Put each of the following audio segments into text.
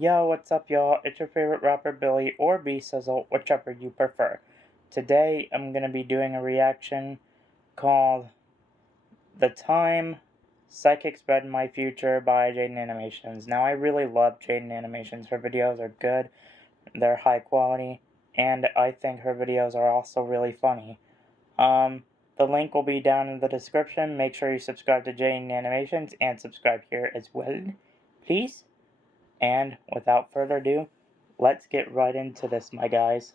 Yo, what's up, y'all? It's your favorite rapper Billy, or B Sizzle, whichever you prefer. Today, I'm gonna be doing a reaction called "The Time Psychics Read My Future" by Jaiden Animations. Now, I really love Jaiden Animations. Her videos are good, they're high quality, and I think her videos are also really funny. The link will be down in the description. Make sure you subscribe to Jaiden Animations and subscribe here as well, please. And without further ado, let's get right into this, my guys.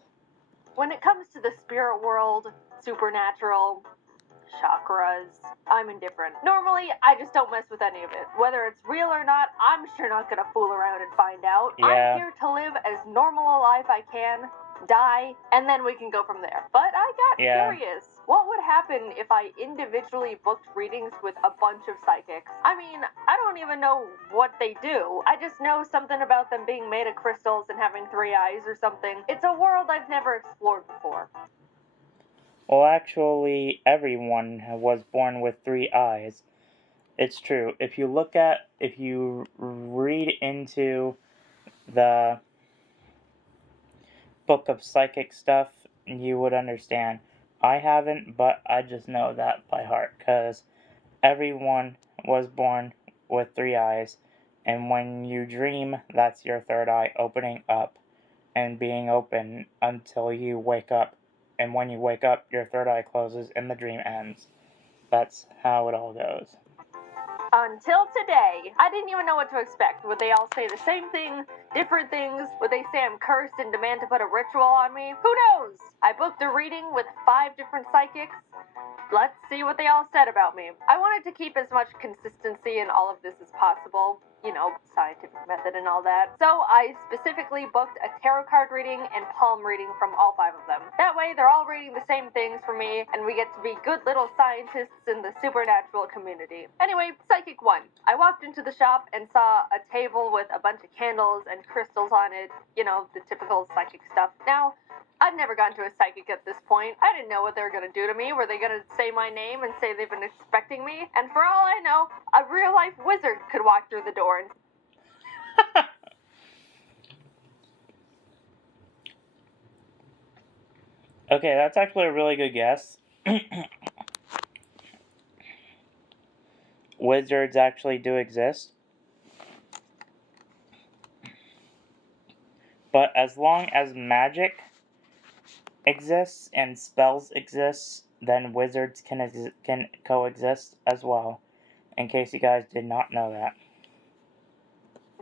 When it comes to the spirit world, supernatural, chakras, I'm indifferent. Normally, I just don't mess with any of it. Whether it's real or not, I'm sure not gonna fool around and find out. Yeah. I'm here to live as normal a life I can, die, and then we can go from there. But I got curious. What would happen if I individually booked readings with a bunch of psychics? I mean, I don't even know what they do. I just know something about them being made of crystals and having 3 eyes or something. It's a world I've never explored before. Well, actually, everyone was born with 3 eyes. It's true. If you read into the book of psychic stuff, you would understand. I haven't, but I just know that by heart, because everyone was born with 3 eyes, and when you dream, that's your 3rd eye opening up and being open until you wake up. And when you wake up, your 3rd eye closes and the dream ends. That's how it all goes. Until today, I didn't even know what to expect. Would they all say the same thing, different things? Would they say I'm cursed and demand to put a ritual on me? Who knows? I booked a reading with 5 different psychics. Let's see what they all said about me. I wanted to keep as much consistency in all of this as possible. You know, scientific method and all that. So I specifically booked a tarot card reading and palm reading from all 5 of them. That way they're all reading the same things for me, and we get to be good little scientists in the supernatural community. Anyway, Psychic 1. I walked into the shop and saw a table with a bunch of candles and crystals on it. You know, the typical psychic stuff. Now, I've never gone to a psychic at this point. I didn't know what they were going to do to me. Were they going to say my name and say they've been expecting me? And for all I know, a real-life wizard could walk through the door and... Okay, that's actually a really good guess. Wizards actually do exist. But as long as magic exists and spells exist, then wizards can coexist as well, in case you guys did not know that.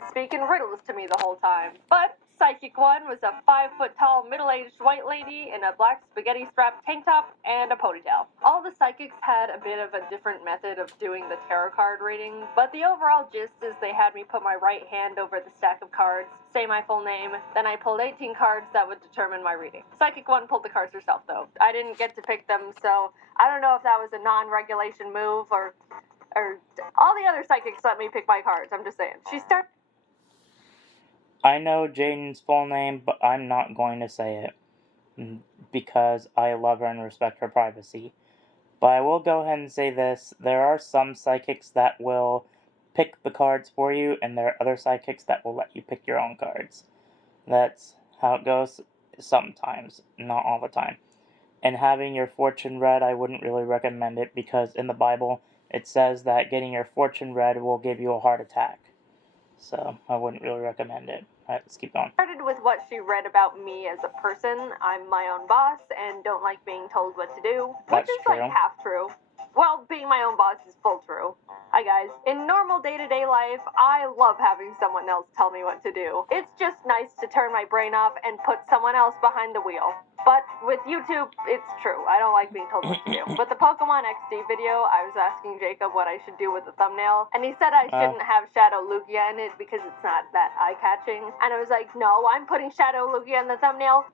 Speaking riddles to me the whole time. But Psychic 1 was a 5-foot-tall, middle-aged white lady in a black spaghetti-strapped tank top and a ponytail. All the psychics had a bit of a different method of doing the tarot card reading, but the overall gist is they had me put my right hand over the stack of cards, say my full name, then I pulled 18 cards that would determine my reading. Psychic 1 pulled the cards herself, though. I didn't get to pick them, so I don't know if that was a non-regulation move or all the other psychics let me pick my cards. I'm just saying. She started... I know Jaiden's full name, but I'm not going to say it because I love her and respect her privacy. But I will go ahead and say this. There are some psychics that will pick the cards for you, and there are other psychics that will let you pick your own cards. That's how it goes sometimes, not all the time. And having your fortune read, I wouldn't really recommend it because in the Bible it says that getting your fortune read will give you a heart attack. So I wouldn't really recommend it. Alright, let's keep going. Started with what she read about me as a person. I'm my own boss and don't like being told what to do. Which is true. like half true. Well, being my own boss is full true. Hi guys. In normal day-to-day life, I love having someone else tell me what to do. It's just nice to turn my brain off and put someone else behind the wheel. But with YouTube, it's true. I don't like being told what to do. With the Pokemon XD video, I was asking Jacob what I should do with the thumbnail, and he said I shouldn't have Shadow Lugia in it because it's not that eye-catching. And I was like, no, I'm putting Shadow Lugia in the thumbnail.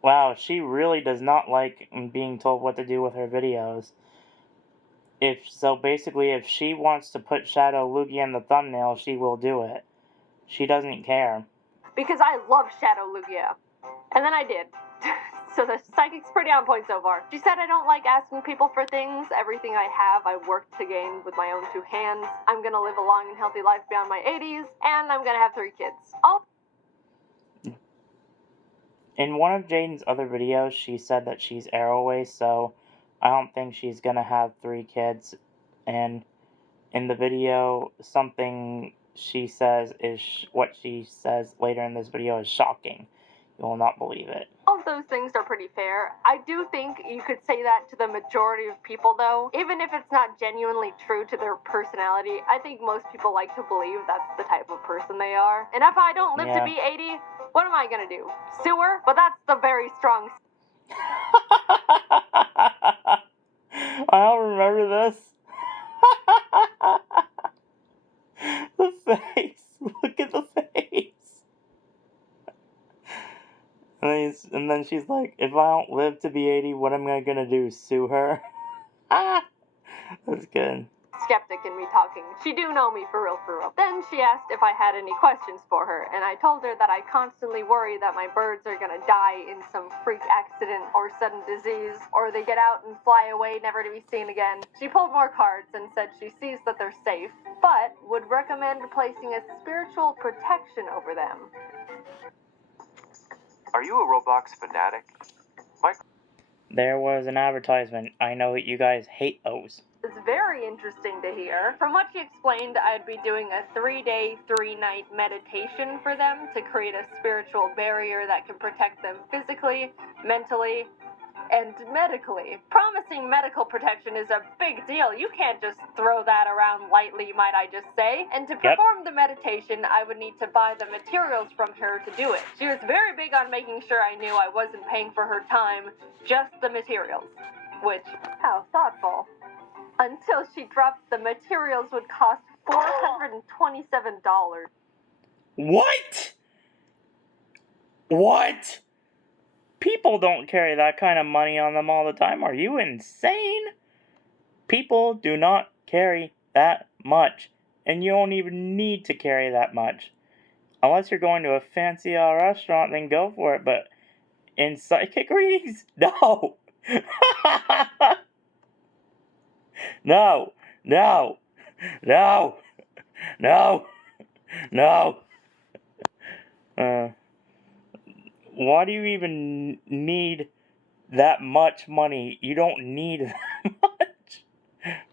Wow, she really does not like being told what to do with her videos. Basically, if she wants to put Shadow Lugia in the thumbnail, she will do it. She doesn't care. Because I love Shadow Lugia. And then I did. So the psychic's pretty on point so far. She said I don't like asking people for things. Everything I have, I worked to gain with my own 2 hands. I'm gonna live a long and healthy life beyond my 80s, and I'm gonna have 3 kids. In one of Jaiden's other videos, she said that she's Arrowway, so I don't think she's gonna have 3 kids. And in the video, something she says what she says later in this video is shocking. You will not believe it. All of those things are pretty fair. I do think you could say that to the majority of people, though. Even if it's not genuinely true to their personality, I think most people like to believe that's the type of person they are. And if I don't live to be 80, what am I gonna do? Sue her? But that's the very strong... I don't remember this. The face. Look at the face. And then she's like, if I don't live to be 80, what am I gonna do? Sue her? That's good. Skeptic in me talking. She do know me for real, for real. Then she asked if I had any questions for her, and I told her that I constantly worry that my birds are gonna die in some freak accident or sudden disease, or they get out and fly away never to be seen again. She pulled more cards and said she sees that they're safe, but would recommend placing a spiritual protection over them. Are you a Roblox fanatic? There was an advertisement. I know that you guys hate those. It's very interesting to hear. From what she explained, I'd be doing a 3-day, 3-night meditation for them to create a spiritual barrier that can protect them physically, mentally, and medically. Promising medical protection is a big deal. You can't just throw that around lightly, might I just say. And to perform the meditation, I would need to buy the materials from her to do it. She was very big on making sure I knew I wasn't paying for her time, just the materials. Which, how thoughtful. Until she dropped the materials would cost $427. What? What? People don't carry that kind of money on them all the time. Are you insane? People do not carry that much. And you don't even need to carry that much. Unless you're going to a fancy restaurant, then go for it. But in psychic readings, no. No. No. No. No. No. Why do you even need that much money? You don't need that much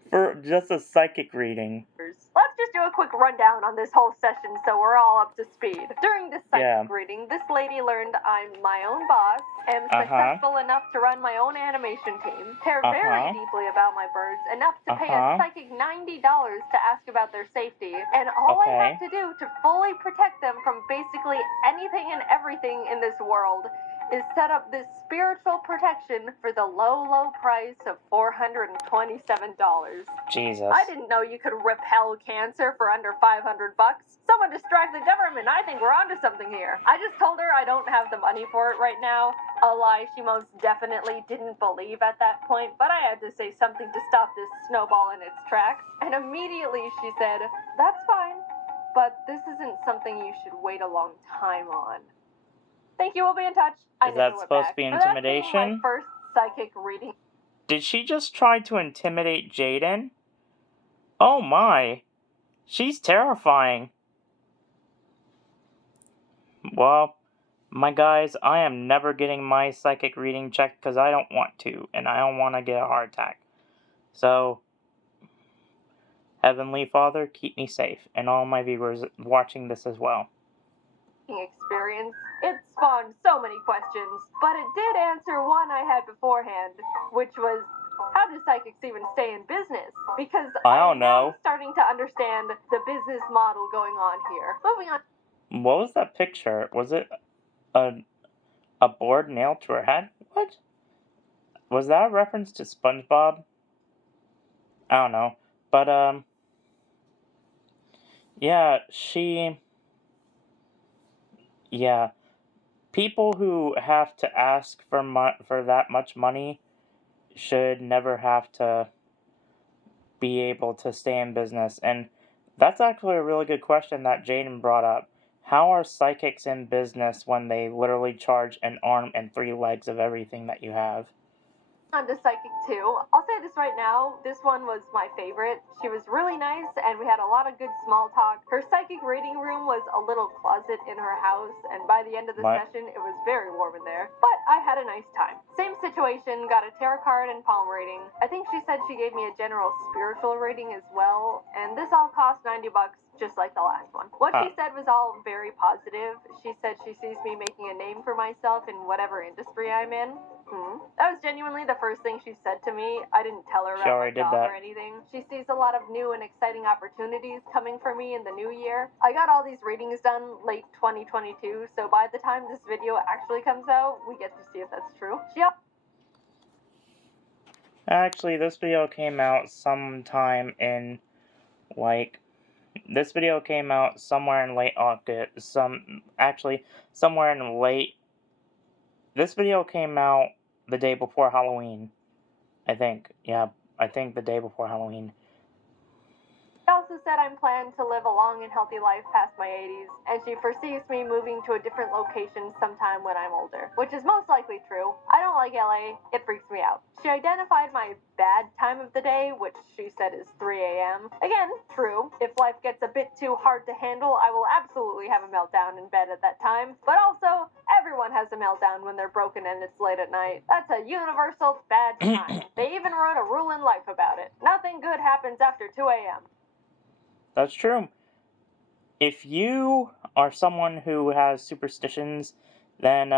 for just a psychic reading. Let's just do a quick rundown on this whole session so we're all up to speed. During this psychic reading, this lady learned I'm my own boss, am successful enough to run my own animation team, care very deeply about my birds, enough to pay a psychic $90 to ask about their safety, and all I have to do to fully protect them from basically anything and everything in this world is set up this spiritual protection for the low, low price of $427. Jesus. I didn't know you could repel cancer for under $500. Someone distract the government. I think we're onto something here. I just told her I don't have the money for it right now. A lie she most definitely didn't believe at that point, but I had to say something to stop this snowball in its tracks. And immediately she said, "That's fine, but this isn't something you should wait a long time on." Thank you, we'll be in touch. Is that supposed to be intimidation? My first psychic reading. Did she just try to intimidate Jaiden? Oh my. She's terrifying. Well, my guys, I am never getting my psychic reading checked because I don't want to, and I don't want to get a heart attack. So, Heavenly Father, keep me safe, and all my viewers watching this as well. Experience. It spawned so many questions, but it did answer one I had beforehand, which was, how do psychics even stay in business? Because I don't know. I'm starting to understand the business model going on here. Moving on. What was that picture? Was it a board nailed to her head? What? Was that a reference to SpongeBob? I don't know. But, yeah, yeah. People who have to ask for that much money should never have to be able to stay in business. And that's actually a really good question that Jaiden brought up. How are psychics in business when they literally charge an arm and 3 legs of everything that you have? On to Psychic 2. I'll say this right now, this one was my favorite. She was really nice, and we had a lot of good small talk. Her psychic reading room was a little closet in her house, and by the end of the session, it was very warm in there. But I had a nice time. Same situation, got a tarot card and palm reading. I think she said she gave me a general spiritual reading as well, and this all cost $90, just like the last one. What she said was all very positive. She said she sees me making a name for myself in whatever industry I'm in. That was genuinely the first thing she said to me. I didn't tell her about my job or anything. She sees a lot of new and exciting opportunities coming for me in the new year. I got all these readings done late 2022, so by the time this video actually comes out, we get to see if that's true. Actually, this video came out sometime in, this video came out somewhere in late August. Somewhere in late. This video came out the day before Halloween. I think. Yeah, I think the day before Halloween. She also said I'm planned to live a long and healthy life past my 80s, and she foresees me moving to a different location sometime when I'm older, which is most likely true. I don't like LA, it freaks me out. She identified my bad time of the day, which she said is 3 a.m. Again, true. If life gets a bit too hard to handle, I will absolutely have a meltdown in bed at that time. But also, everyone has a meltdown when they're broken and it's late at night. That's a universal bad time. They even wrote a rule in life about it. Nothing good happens after 2 a.m. That's true. If you are someone who has superstitions, then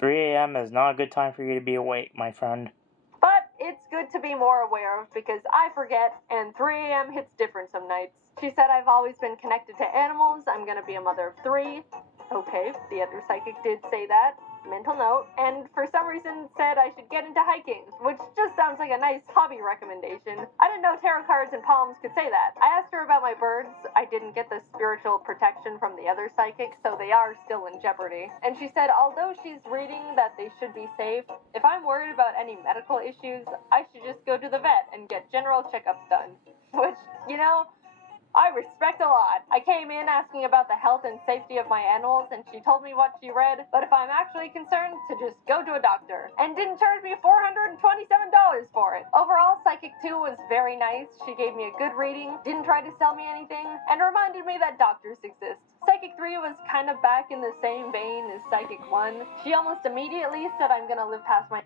3 a.m. is not a good time for you to be awake, my friend. But it's good to be more aware of because I forget, and 3 a.m. hits different some nights. She said I've always been connected to animals. I'm gonna be a mother of 3. Okay, the other psychic did say that. Mental note. And for some reason said I should get into hiking, which just sounds like a nice hobby recommendation. I didn't know tarot cards and palms could say that. I asked her about my birds. I didn't get the spiritual protection from the other psychic, so they are still in jeopardy. And she said although she's reading that they should be safe, if I'm worried about any medical issues, I should just go to the vet and get general checkups done. Which, you know, I respect a lot. I came in asking about the health and safety of my animals, and she told me what she read, but if I'm actually concerned, to just go to a doctor. And didn't charge me $427 for it. Overall, Psychic 2 was very nice. She gave me a good reading, didn't try to sell me anything, and reminded me that doctors exist. Psychic 3 was kind of back in the same vein as Psychic 1. She almost immediately said I'm gonna live past my...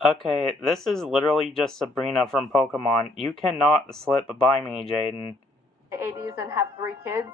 Okay, this is literally just Sabrina from Pokemon. You cannot slip by me, Jaiden. 80s and have 3 kids.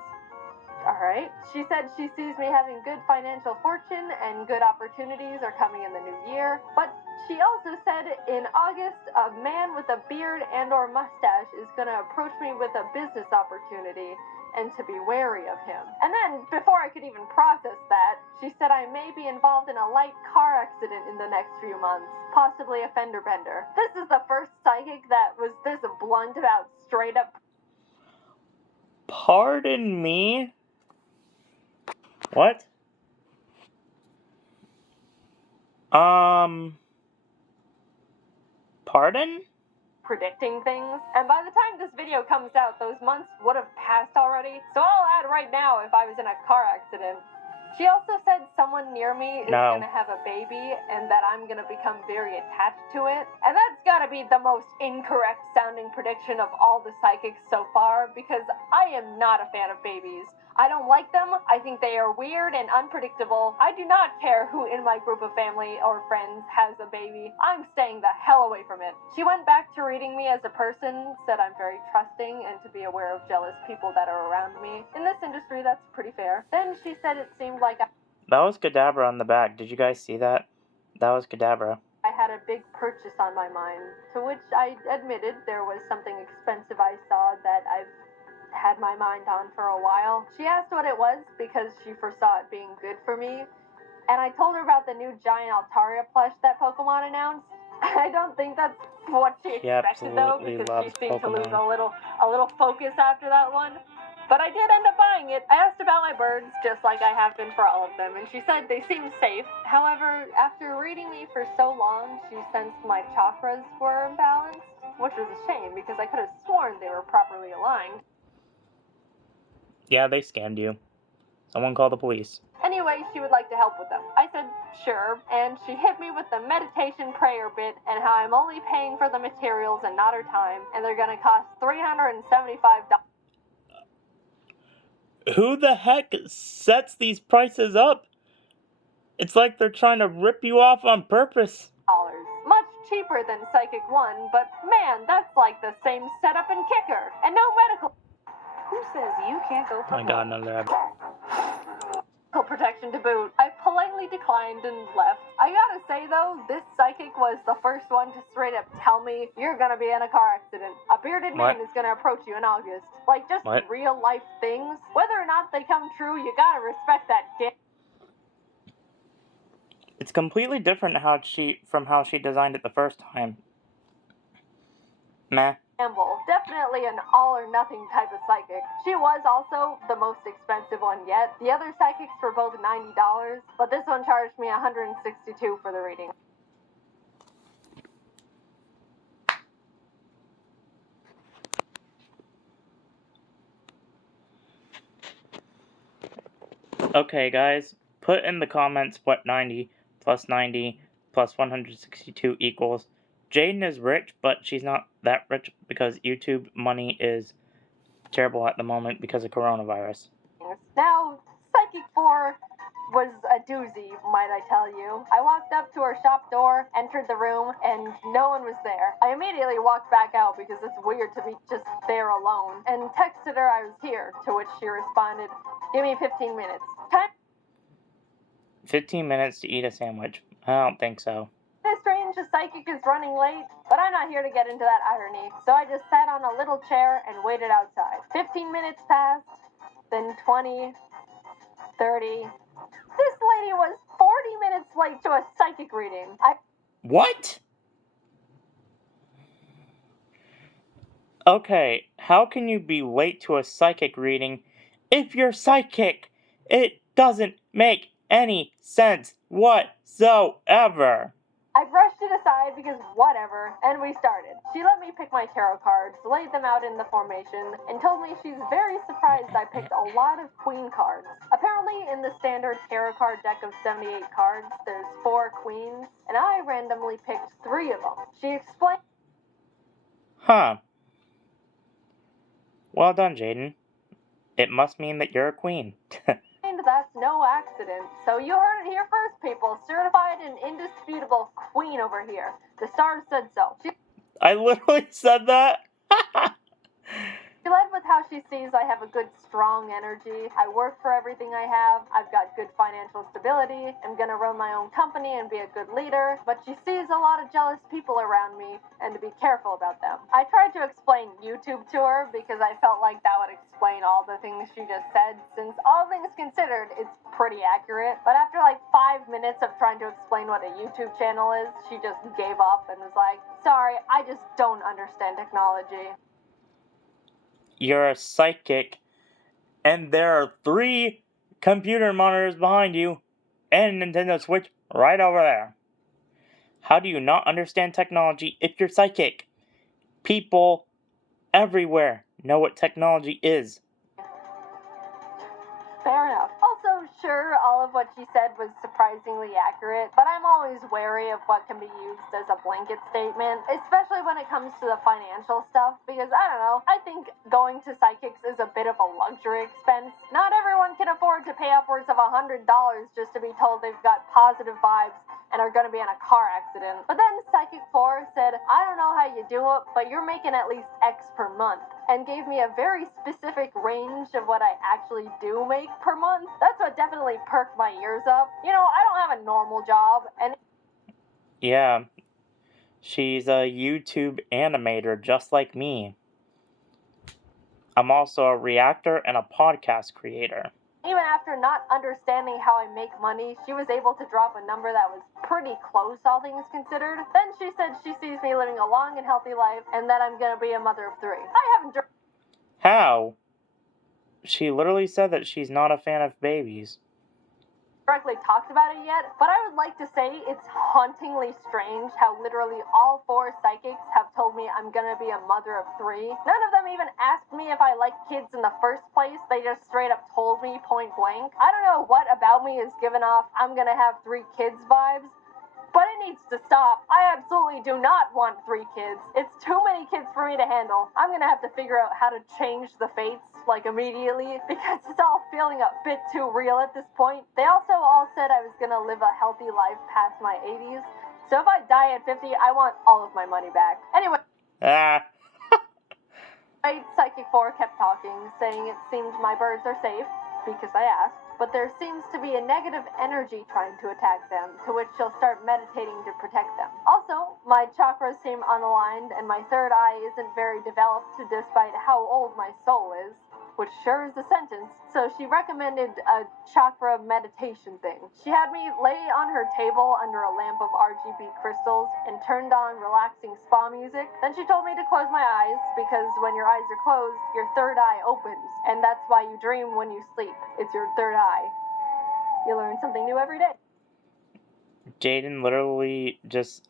Alright. She said she sees me having good financial fortune and good opportunities are coming in the new year. But she also said in August, a man with a beard and or mustache is going to approach me with a business opportunity and to be wary of him. And then, before I could even process that, she said I may be involved in a light car accident in the next few months, possibly a fender bender. This is the first psychic that was this blunt about straight up... Pardon me? What? Pardon? predicting things. And by the time this video comes out, those months would have passed already. So I'll add right now if I was in a car accident. She also said someone near me is going to have a baby and that I'm going to become very attached to it. And that's got to be the most incorrect sounding prediction of all the psychics so far because I am not a fan of babies. I don't like them. I think they are weird and unpredictable. I do not care who in my group of family or friends has a baby. I'm staying the hell away from it. She went back to reading me as a person, said I'm very trusting and to be aware of jealous people that are around me. In this industry, that's pretty fair. Then she said it seemed like that was Kadabra on the back. Did you guys see that? That was Kadabra. I had a big purchase on my mind, to which I admitted there was something expensive I saw that I've had my mind on for a while. She asked what it was because she foresaw it being good for me, and I told her about the new giant Altaria plush that Pokemon announced. I don't think that's what she expected though, because she seemed to lose a little focus after that one. But I did end up buying it. I asked about my birds, just like I have been for all of them, and she said they seem safe. However, after reading me for so long, she sensed my chakras were imbalanced, which was a shame because I could have sworn they were properly aligned. Yeah, they scammed you. Someone call the police. Anyway, she would like to help with them. I said, sure, and she hit me with the meditation prayer bit and how I'm only paying for the materials and not her time, and they're gonna cost $375. Who the heck sets these prices up? It's like they're trying to rip you off on purpose. Much cheaper than Psychic 1, but man, that's like the same setup and kicker. And no medical. Who says you can't go for Oh my god, another protection to boot? I politely declined and left. I gotta say though, this psychic was the first one to straight up tell me you're gonna be in a car accident. A bearded man is gonna approach you in August. Like just real life things. Whether or not they come true, you gotta respect that shit. It's completely different from how she designed it the first time. Meh. Definitely an all or nothing type of psychic. She was also the most expensive one yet. The other psychics were both $90, but this one charged me $162 for the reading. Okay, guys, put in the comments what 90 plus 90 plus 162 equals. Jaiden is rich, but she's not that rich because YouTube money is terrible at the moment because of coronavirus. Now, Psychic 4 was a doozy, might I tell you. I walked up to her shop door, entered the room, and no one was there. I immediately walked back out because it's weird to be just there alone, and texted her I was here, to which she responded, "Give me 15 minutes. Time 15 minutes to eat a sandwich. I don't think so. It's strange the psychic is running late, but I'm not here to get into that irony, so I just sat on a little chair and waited outside. 15 minutes passed, then 20, 30. This lady was 40 minutes late to a psychic reading. What? Okay, how can you be late to a psychic reading if you're psychic? It doesn't make any sense whatsoever. I brushed it aside because whatever, and we started. She let me pick my tarot cards, laid them out in the formation, and told me she's very surprised I picked a lot of queen cards. Apparently, in the standard tarot card deck of 78 cards, there's 4 queens, and I randomly picked 3 of them. She explained. Huh. Well done, Jaiden. It must mean that you're a queen. That's no accident. So you heard it here first, people. Certified and indisputable queen over here. The stars said so. I literally said that. She led with how she sees I have a good, strong energy. I work for everything I have. I've got good financial stability. I'm gonna run my own company and be a good leader. But she sees a lot of jealous people around me and to be careful about them. I tried to explain YouTube to her because I felt like that would explain all the things she just said. Since all things considered, it's pretty accurate. But after like 5 minutes of trying to explain what a YouTube channel is, she just gave up and was like, sorry, I just don't understand technology. You're a psychic, and there are 3 computer monitors behind you, and a Nintendo Switch right over there. How do you not understand technology if you're psychic? People everywhere know what technology is. Fair enough. Also, sure, all of what she said was surprisingly accurate, but I'm always wary of what can be used as a blanket statement, especially when it comes to the financial stuff, because I don't know, I think going to psychics is a bit of a luxury expense. Not everyone can afford to pay upwards of $100 just to be told they've got positive vibes and are going to be in a car accident. But then Psychic 4 said, I don't know how you do it, but you're making at least X per month, and gave me a very specific range of what I actually do make per month. That's what definitely perked my ears up. You know, I don't have a normal job, and yeah, she's a YouTube animator just like me. I'm also a reactor and a podcast creator. Even after not understanding how I make money, she was able to drop a number that was pretty close, all things considered. Then she said she sees me living a long and healthy life, and that I'm gonna be a mother of 3. I haven't. How? She literally said that she's not a fan of babies. directly talked about it yet, but I would like to say it's hauntingly strange how literally all 4 psychics have told me I'm gonna be a mother of 3. None of them even asked me if I like kids in the first place. They just straight up told me point blank. I don't know what about me is giving off I'm gonna have 3 kids vibes, but it needs to stop. I absolutely do not want 3 kids. It's too many kids for me to handle. I'm gonna have to figure out how to change the fates, like, immediately, because it's all feeling a bit too real at this point. They also all said I was gonna live a healthy life past my 80s. So if I die at 50, I want all of my money back. Anyway. Psychic 4 kept talking, saying it seemed my birds are safe, because I asked, but there seems to be a negative energy trying to attack them, to which she'll start meditating to protect them. Also, my chakras seem unaligned, and my third eye isn't very developed despite how old my soul is, which sure is a sentence, so she recommended a chakra meditation thing. She had me lay on her table under a lamp of RGB crystals and turned on relaxing spa music. Then she told me to close my eyes, because when your eyes are closed, your third eye opens, and that's why you dream when you sleep. It's your third eye. You learn something new every day. Jaiden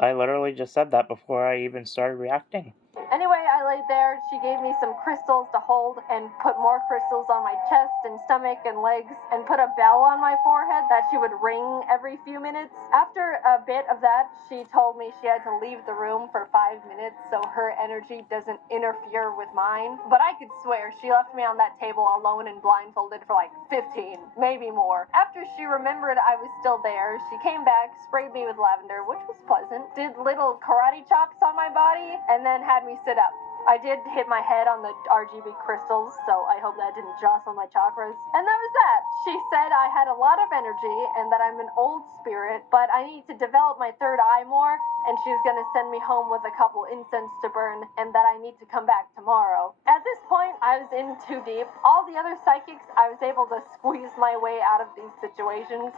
I literally just said that before I even started reacting. Anyway, I laid there. She gave me some crystals to hold and put more crystals on my chest and stomach and legs and put a bell on my forehead that she would ring every few minutes. After a bit of that, she told me she had to leave the room for 5 minutes so her energy doesn't interfere with mine. But I could swear she left me on that table alone and blindfolded for like 15, maybe more. After she remembered I was still there, she came back, sprayed me with lavender, which was pleasant, did little karate chops on my body, and then had me sit up. I did hit my head on the RGB crystals, so I hope that didn't jostle my chakras. And that was that. She said I had a lot of energy and that I'm an old spirit, but I need to develop my third eye more, and she's gonna send me home with a couple incense to burn, and that I need to come back tomorrow. At this point, I was in too deep. All the other psychics, I was able to squeeze my way out of these situations,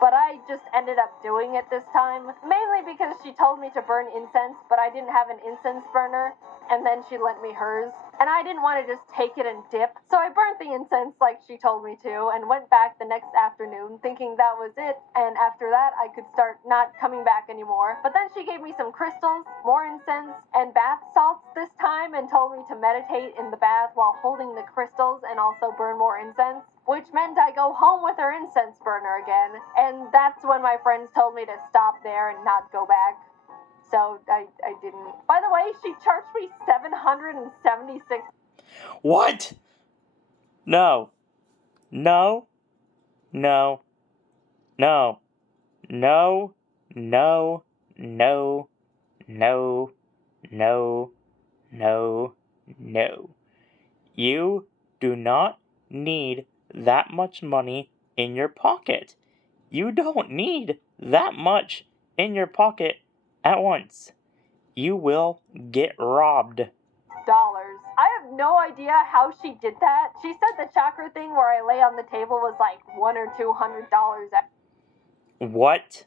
but I just ended up doing it this time, mainly because she told me to burn incense, but I didn't have an incense burner, and then she lent me hers, and I didn't want to just take it and dip, so I burnt the incense like she told me to, and went back the next afternoon thinking that was it, and after that I could start not coming back anymore. But then she gave me some crystals, more incense, and bath salts this time, and told me to meditate in the bath while holding the crystals and also burn more incense, which meant I go home with her incense burner again, and that's when my friends told me to stop there and not go back. So I didn't. By the way, she charged me $776. What? No. No. No. No. No. No. No. No. No. No. No. You do not need that much money in your pocket. You don't need that much in your pocket at once. You will get robbed. I have no idea how she did that. She said the chakra thing where I lay on the table was like $100 or $200. What?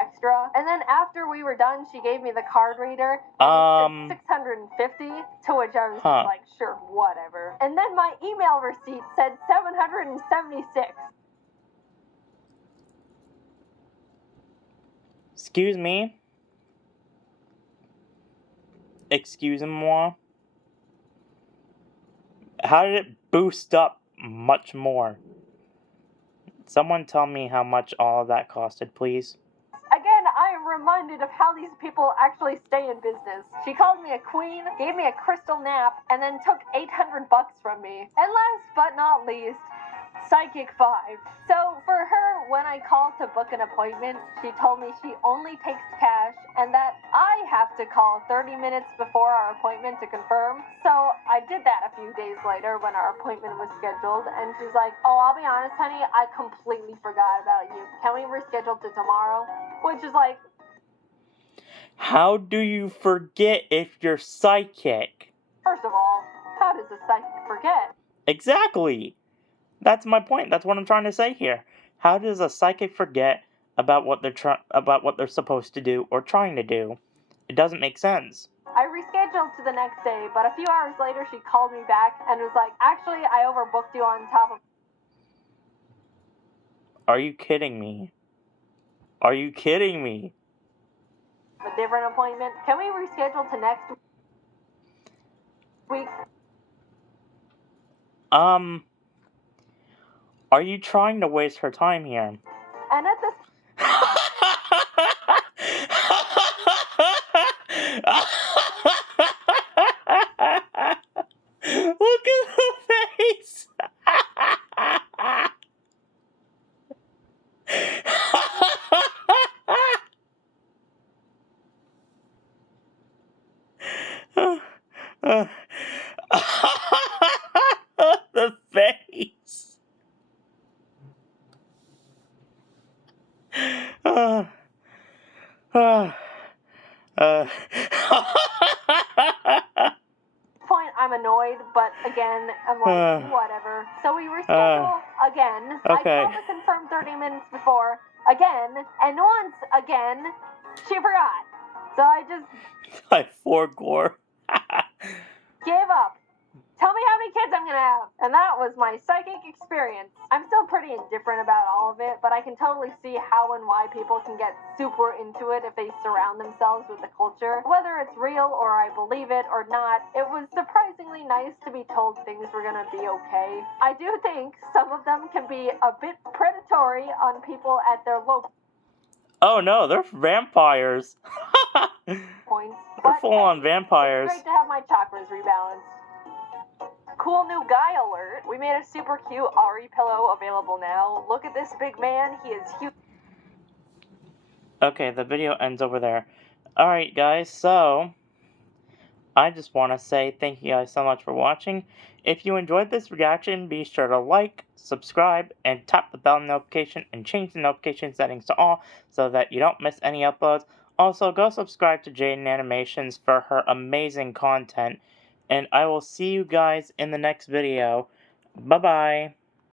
Extra. And then after we were done, she gave me the card reader. And it said $650, to which I was just like, sure, whatever. And then my email receipt said $776. Excuse me? Excusez-moi? How did it boost up much more? Someone tell me how much all of that costed, please. Again, I am reminded of how these people actually stay in business. She called me a queen, gave me a crystal nap, and then took $800 from me. And last but not least, Psychic 5. So for her, when I called to book an appointment, she told me she only takes cash and that I have to call 30 minutes before our appointment to confirm. So I did that a few days later when our appointment was scheduled, and she's like, oh, I'll be honest, honey, I completely forgot about you. Can we reschedule to tomorrow? Which is like... How do you forget if you're psychic? First of all, how does a psychic forget? Exactly! That's my point. That's what I'm trying to say here. How does a psychic forget about what they're supposed to do or trying to do? It doesn't make sense. I rescheduled to the next day, but a few hours later she called me back and was like, actually, I overbooked you on top of... Are you kidding me? Are you kidding me? a different appointment. Can we reschedule to next week? Are you trying to waste her time here? And at this Look at the face! The face! point, I'm annoyed, but again, I'm like, whatever. So we reschedule again. Okay. I called to confirm 30 minutes before, again, and once again, she forgot. So I just I forgore. gave up. Tell me how many kids I'm gonna have. And that was my psychic experience. I'm still pretty indifferent about all of it, but I can totally see how and why people can get super into it if they surround themselves with the culture. Whether it's real or I believe it or not, it was surprisingly nice to be told things were gonna be okay. I do think some of them can be a bit predatory on people at their low Oh no, they're vampires. points. They're But full-on hey, vampires. it's great to have my chakras rebalanced. Cool new guy alert. We made a super cute Ari pillow available now. Look at this big man. He is huge. Okay, the video ends over there. Alright guys, so I just want to say thank you guys so much for watching. If you enjoyed this reaction, be sure to like, subscribe, and tap the bell notification and change the notification settings to all so that you don't miss any uploads. Also, go subscribe to Jaiden Animations for her amazing content. And I will see you guys in the next video. Bye-bye.